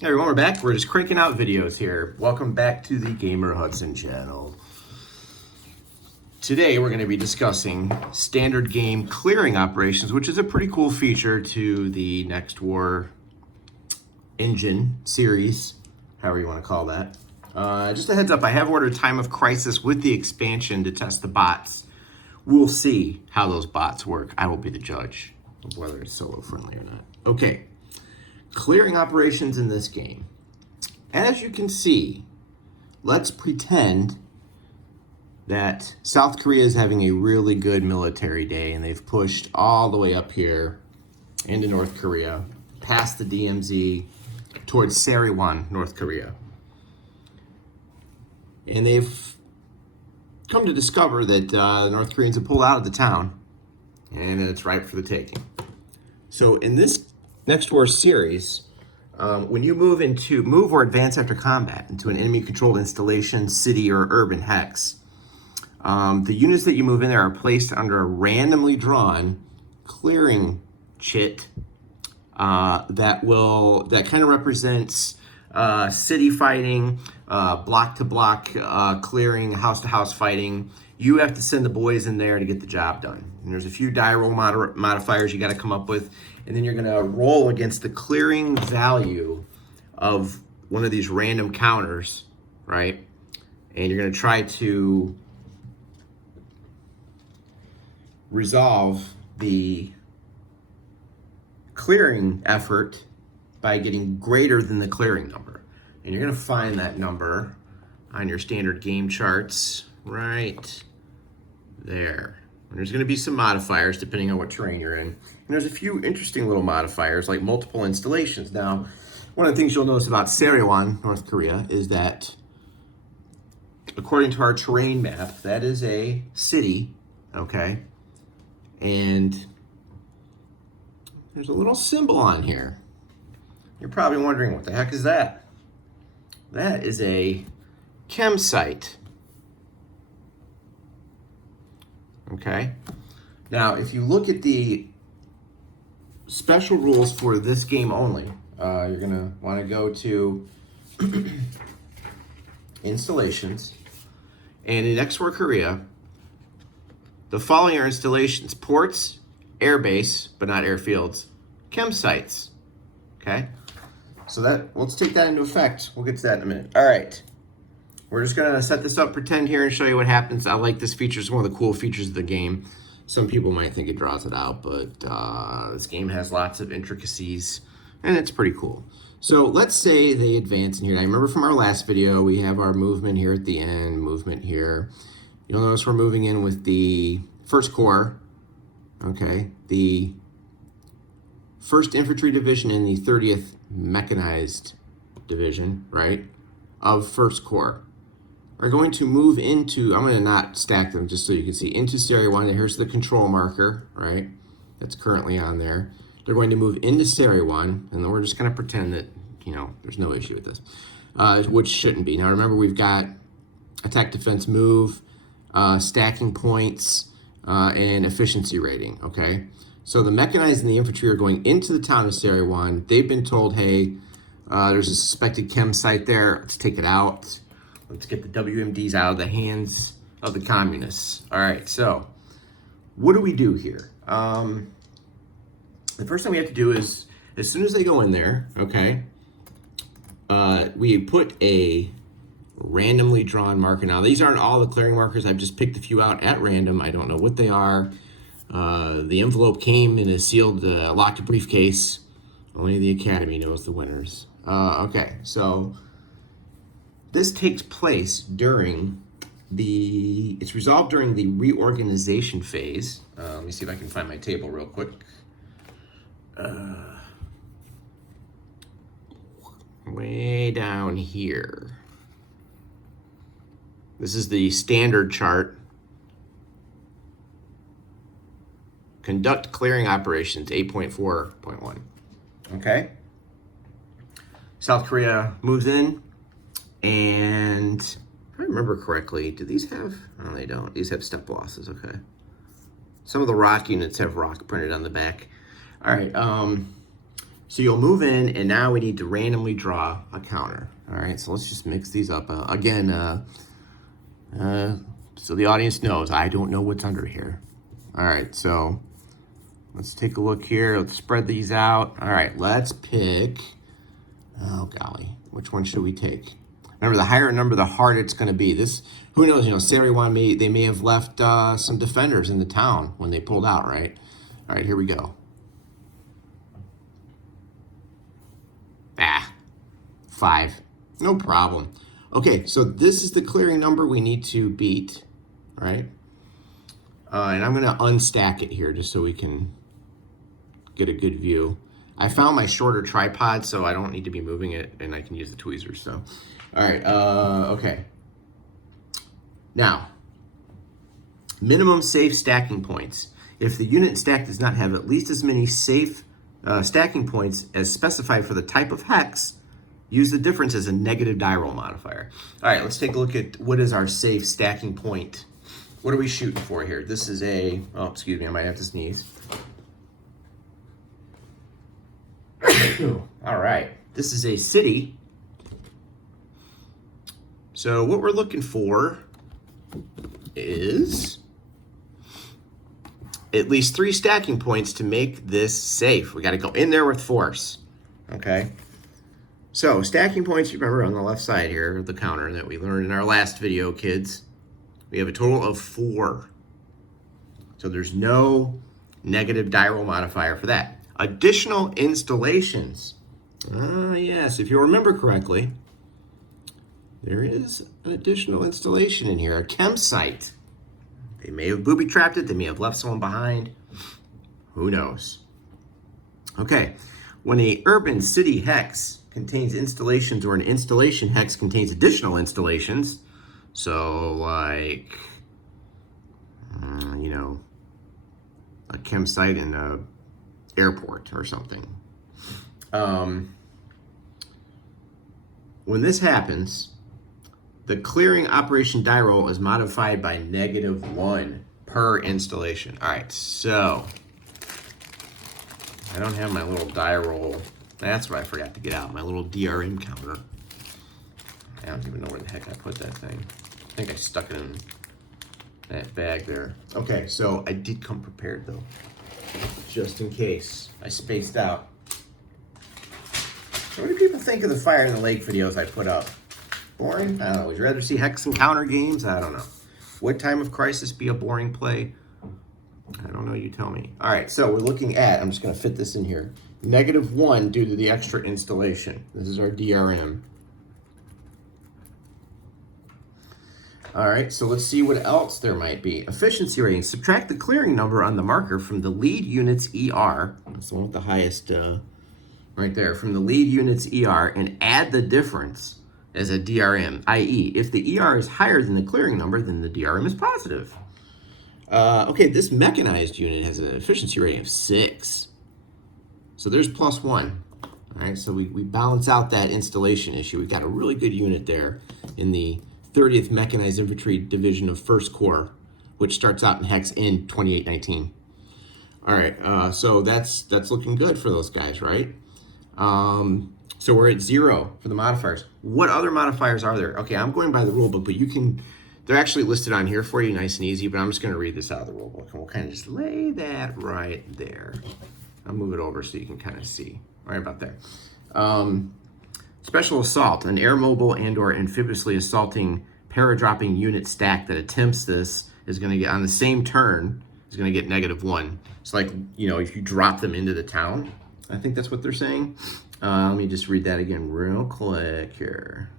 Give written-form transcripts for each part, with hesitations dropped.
Hey everyone, we're back. We're just cranking out videos here. Welcome back to the Gamer Hudson channel. Today we're going to be discussing standard game clearing operations, which is a pretty cool feature to the Next War engine series, however you want to call that. Just a heads up, I have ordered Time of Crisis with the expansion to test the bots. We'll see how those bots work. I will be the judge of whether it's solo friendly or not. Okay. Clearing operations in this game. As you can see, let's pretend that South Korea is having a really good military day and they've pushed all the way up here into North Korea, past the DMZ, towards Sarewan, North Korea. And they've come to discover that the North Koreans have pulled out of the town and it's ripe for the taking. So in this Next War series, when you move or advance after combat into an enemy-controlled installation, city, or urban hex, the units that you move in there are placed under a randomly drawn clearing chit that kind of represents city fighting, block-to-block clearing, house-to-house fighting. You have to send the boys in there to get the job done. And there's a few die roll modifiers you got to come up with, and then you're going to roll against the clearing value of one of these random counters, right? And you're going to try to resolve the clearing effort by getting greater than the clearing number. And you're going to find that number on your standard game charts right there. And there's going to be some modifiers depending on what terrain you're in. And there's a few interesting little modifiers like multiple installations. Now, one of the things you'll notice about Sarewan, North Korea, is that according to our terrain map, that is a city, okay? And there's a little symbol on here. You're probably wondering, what the heck is that? That is a chem site. Okay. Now, if you look at the special rules for this game only, you're going to want to go to installations. And in Next War Korea, the following are installations: ports, airbase, but not airfields, chem sites. Okay. So let's take that into effect. We'll get to that in a minute. All right. We're just going to set this up, pretend here, and show you what happens. I like this feature. It's one of the cool features of the game. Some people might think it draws it out, but this game has lots of intricacies, and it's pretty cool. So let's say they advance in here. I remember from our last video, we have our movement here at the end, movement here. You'll notice we're moving in with the 1st Corps, okay, the 1st Infantry Division and the 30th Mechanized Division, right, of 1st Corps. Are going to move into, I'm going to not stack them just so you can see, into Sarewan. Here's the control marker, right? That's currently on there. They're going to move into Sarewan, and then we're just going to pretend that, there's no issue with this, which shouldn't be. Now remember, we've got attack, defense, move, stacking points, and efficiency rating, okay? So the mechanized and the infantry are going into the town of Sarewan. They've been told, hey, there's a suspected chem site there. Let's take it out. Let's get the WMDs out of the hands of the communists. All right, so what do we do here? The first thing we have to do is, as soon as they go in there, okay, we put a randomly drawn marker. Now, these aren't all the clearing markers. I've just picked a few out at random. I don't know what they are. The envelope came in a sealed, locked briefcase. Only the Academy knows the winners. Okay, so this takes place it's resolved during the reorganization phase. Let me see if I can find my table real quick. Way down here. This is the standard chart. Conduct clearing operations, 8.4.1. Okay. South Korea moves in. And if I remember correctly, do these have, no, they don't. These have step losses, okay. Some of the rock units have rock printed on the back. All right, So you'll move in, and now we need to randomly draw a counter. All right, so let's just mix these up. So the audience knows I don't know what's under here. All right, so let's take a look here. Let's spread these out. All right, let's pick, oh golly, which one should we take? Remember, the higher number, the harder it's gonna be. This, who knows, you know, Saturday one, they may have left some defenders in the town when they pulled out, right? All right, here we go. 5, no problem. Okay, so this is the clearing number we need to beat, all right? And I'm gonna unstack it here just so we can get a good view. I found my shorter tripod, so I don't need to be moving it, and I can use the tweezers, so. All right, okay. Now, minimum safe stacking points. If the unit stack does not have at least as many safe stacking points as specified for the type of hex, use the difference as a negative die roll modifier. All right, let's take a look at what is our safe stacking point. What are we shooting for here? This is a, oh, excuse me, I might have to sneeze. All right, this is a city. So what we're looking for is at least 3 stacking points to make this safe. We got to go in there with force, okay? So stacking points, you remember on the left side here, the counter that we learned in our last video, kids. We have a total of 4. So there's no negative die roll modifier for that. Additional installations. Yes, if you remember correctly, there is an additional installation in here, a chem site. They may have booby-trapped it, they may have left someone behind. Who knows? Okay, when a urban city hex contains installations or an installation hex contains additional installations, so like, you know, a chem site in a airport or something. When this happens, the clearing operation die roll is modified by -1 per installation. All right, so I don't have my little die roll. That's what I forgot to get out, my little DRM counter. I don't even know where the heck I put that thing. I think I stuck it in that bag there. Okay, so I did come prepared though, just in case I spaced out. So what do people think of the Fire in the Lake videos I put up? Boring? I don't know. Would you rather see hex and counter games? I don't know. Would Time of Crisis be a boring play? I don't know, you tell me. All right, so we're looking at, I'm just gonna fit this in here, -1 due to the extra installation. This is our DRM. All right, so let's see what else there might be. Efficiency rating. Subtract the clearing number on the marker from the lead unit's ER. That's the one with the highest, right there, from the lead unit's ER, and add the difference as a DRM, i.e., if the ER is higher than the clearing number, then the DRM is positive. Okay, this mechanized unit has an efficiency rating of 6. So there's +1. All right, so we balance out that installation issue. We've got a really good unit there in the 30th Mechanized Infantry Division of 1st Corps, which starts out in Hex in 2819. All right, so that's looking good for those guys, right? So we're at 0 for the modifiers. What other modifiers are there? Okay, I'm going by the rule book, but you can, they're actually listed on here for you, nice and easy, but I'm just gonna read this out of the rule book, and we'll kind of just lay that right there. I'll move it over so you can kind of see, right about there. Special Assault, an air mobile and or amphibiously assaulting paradropping unit stack that attempts this is gonna get, on the same turn, is gonna get -1. It's like, you know, if you drop them into the town, I think that's what they're saying. Let me just read that again real quick here.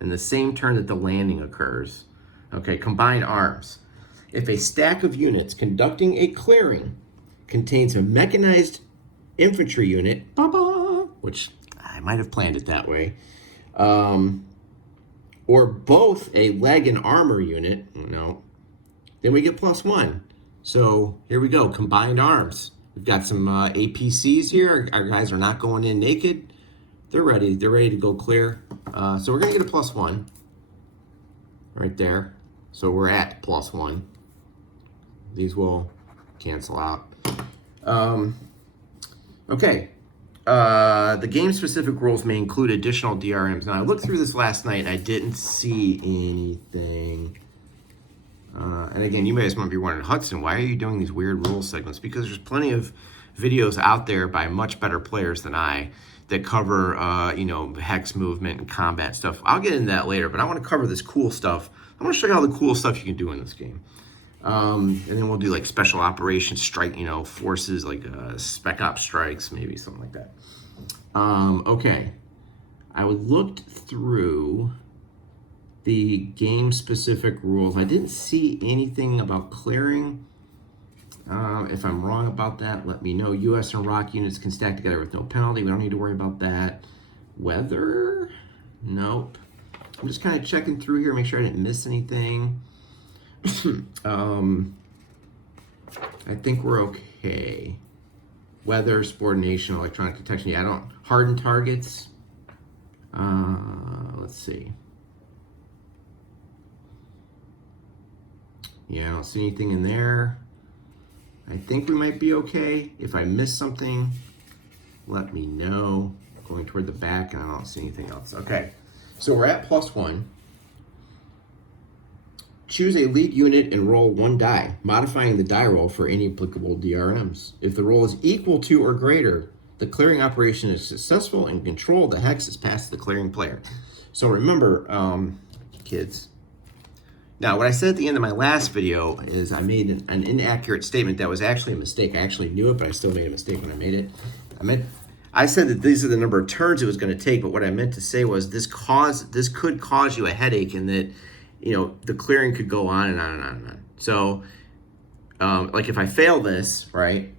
In the same turn that the landing occurs. Okay, combined arms. If a stack of units conducting a clearing contains a mechanized infantry unit, which I might have planned it that way, or both a leg and armor unit, no, then we get +1. So here we go, combined arms. We've got some APCs here. Our guys are not going in naked. They're ready to go clear. So we're gonna get a +1 right there. So we're at +1. These will cancel out. Okay, The game-specific rules may include additional DRMs. Now, I looked through this last night, and I didn't see anything. And again, you guys might be wondering, Hudson, why are you doing these weird rule segments? Because there's plenty of videos out there by much better players than I that cover, hex movement and combat stuff. I'll get into that later, but I want to cover this cool stuff. I want to show you all the cool stuff you can do in this game. And then we'll do like special operations strike, forces like spec op strikes, maybe something like that. Okay. I looked through the game-specific rules. I didn't see anything about clearing. If I'm wrong about that, let me know. U.S. and Iraq units can stack together with no penalty. We don't need to worry about that. Weather? Nope. I'm just kind of checking through here, make sure I didn't miss anything. I think we're okay. Weather, subordination, electronic detection. Yeah, I don't harden targets. Let's see. Yeah, I don't see anything in there. I think we might be okay. If I miss something, let me know. Going toward the back, and I don't see anything else. Okay, so we're at +1. Choose a lead unit and roll 1 die, modifying the die roll for any applicable DRMs. If the roll is equal to or greater, the clearing operation is successful and control the hex is passed to the clearing player. So remember, kids. Now, what I said at the end of my last video is I made an inaccurate statement that was actually a mistake. I actually knew it, but I still made a mistake when I made it. I said that these are the number of turns it was going to take, but what I meant to say was this could cause you a headache, and that the clearing could go on and on and on and on. So, like if I fail this, right?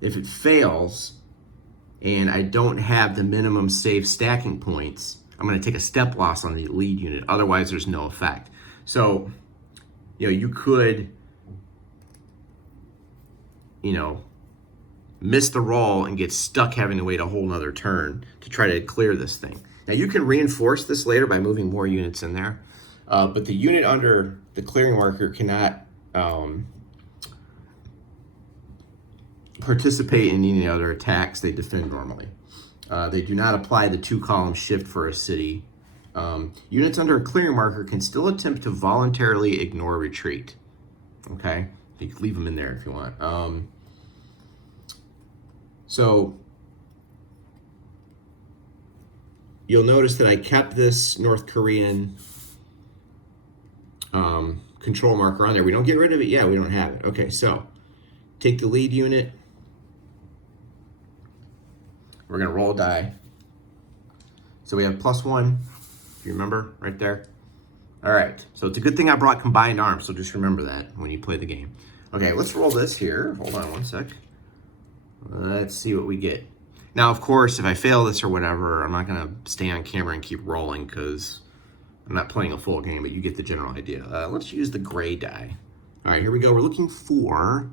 If it fails and I don't have the minimum safe stacking points, I'm going to take a step loss on the lead unit. Otherwise, there's no effect. So, you could, miss the roll and get stuck having to wait a whole nother turn to try to clear this thing. Now, you can reinforce this later by moving more units in there, but the unit under the clearing marker cannot participate in any other attacks they defend normally. They do not apply the 2-column shift for a city. Units under a clearing marker can still attempt to voluntarily ignore retreat. Okay? You can leave them in there if you want. So you'll notice that I kept this North Korean control marker on there. We don't get rid of it. Yeah, we don't have it. Okay, so take the lead unit. We're going to roll a die. So we have +1, if you remember, right there. All right, so it's a good thing I brought combined arms, so just remember that when you play the game. Okay, let's roll this here. Hold on one sec. Let's see what we get. Now, of course, if I fail this or whatever, I'm not going to stay on camera and keep rolling because I'm not playing a full game, but you get the general idea. Let's use the gray die. All right, here we go. We're looking for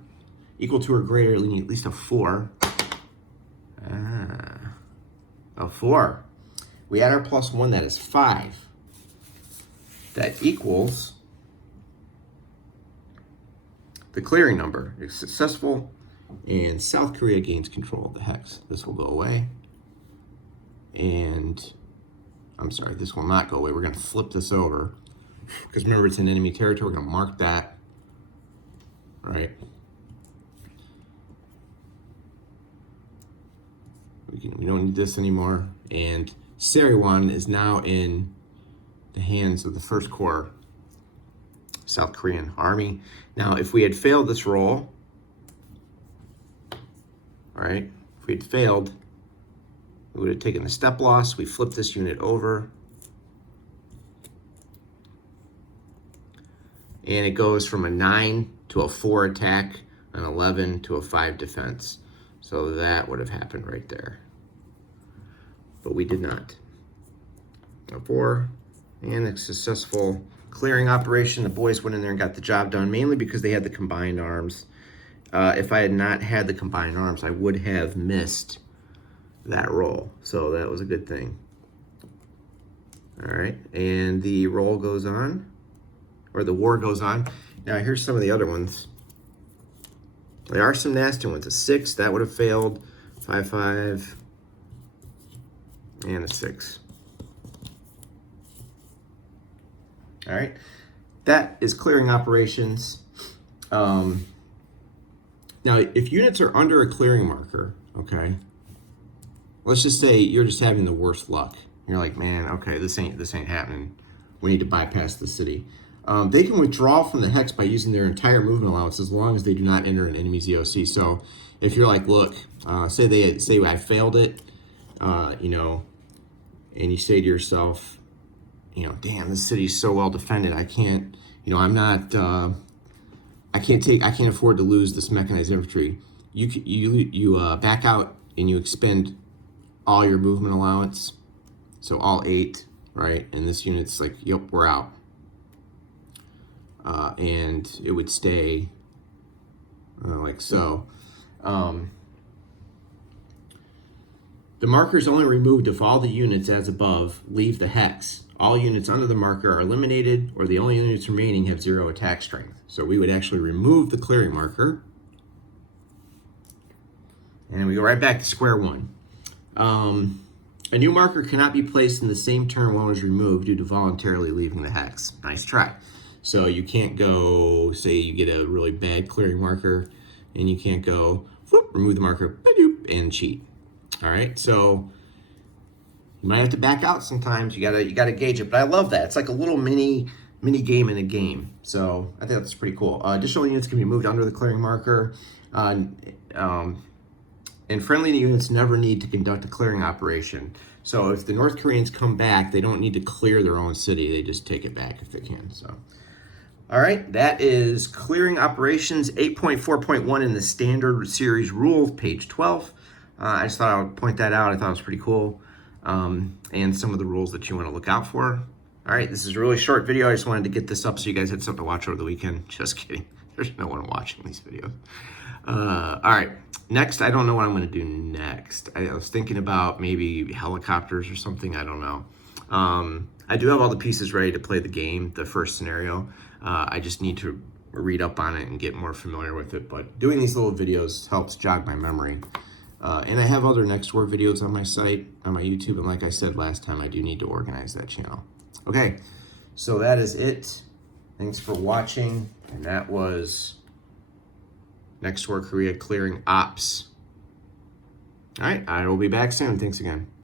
equal to or greater, at least a 4. A 4. We add our +1, that is 5. That equals the clearing number. It's successful, and South Korea gains control of the hex. This will go away. And, I'm sorry, this will not go away. We're going to flip this over. Because remember, it's in enemy territory. We're going to mark that. All right. We don't need this anymore. And Sariwan is now in the hands of the 1st Corps South Korean Army. Now, if we had failed this roll, all right, if we had failed, we would have taken the step loss. We flip this unit over. And it goes from a 9 to a 4 attack, an 11 to a 5 defense. So that would have happened right there. But we did not. A 4 and a successful clearing operation. The boys went in there and got the job done, mainly because they had the combined arms. If I had not had the combined arms, I would have missed that roll. So that was a good thing. All right, and the roll goes on, or the war goes on. Now here's some of the other ones There are some nasty ones. A 6, that would have failed. 5, 5, and a 6. All right, that is clearing operations. Now, if units are under a clearing marker, okay, let's just say you're just having the worst luck. You're like, man, okay, this ain't happening. We need to bypass the city. They can withdraw from the hex by using their entire movement allowance as long as they do not enter an enemy's EOC. So if you're like, look, say I failed it, you know, and you say to yourself, you know, damn, this city's so well defended. I can't, you know, I'm not, I can't afford to lose this mechanized infantry. You back out and you expend all your movement allowance. So all 8, right? And this unit's like, yep, we're out. And it would stay like so. The marker is only removed if all the units as above leave the hex. All units under the marker are eliminated, or the only units remaining have 0 attack strength. So we would actually remove the clearing marker. And we go right back to square one. A new marker cannot be placed in the same turn one was removed due to voluntarily leaving the hex. Nice try. So you can't go, say you get a really bad clearing marker, and you can't go, whoop, remove the marker, and cheat. All right, so you might have to back out sometimes. You gotta gauge it, but I love that. It's like a little mini game in a game. So I think that's pretty cool. Additional units can be moved under the clearing marker. And friendly units never need to conduct a clearing operation. So if the North Koreans come back, they don't need to clear their own city. They just take it back if they can. So, all right, that is clearing operations 8.4.1 in the standard series rule, page 12. I just thought I would point that out. I thought it was pretty cool. And some of the rules that you want to look out for. All right, this is a really short video. I just wanted to get this up so you guys had something to watch over the weekend. Just kidding. There's no one watching these videos. All right, next, I don't know what I'm going to do next. I was thinking about maybe helicopters or something. I don't know. I do have all the pieces ready to play the game, the first scenario. I just need to read up on it and get more familiar with it. But doing these little videos helps jog my memory. And I have other next war videos on my site, on my YouTube. And like I said last time, I do need to organize that channel. Okay, so that is it. Thanks for watching. And that was Next War Korea Clearing Ops. All right, I will be back soon. Thanks again.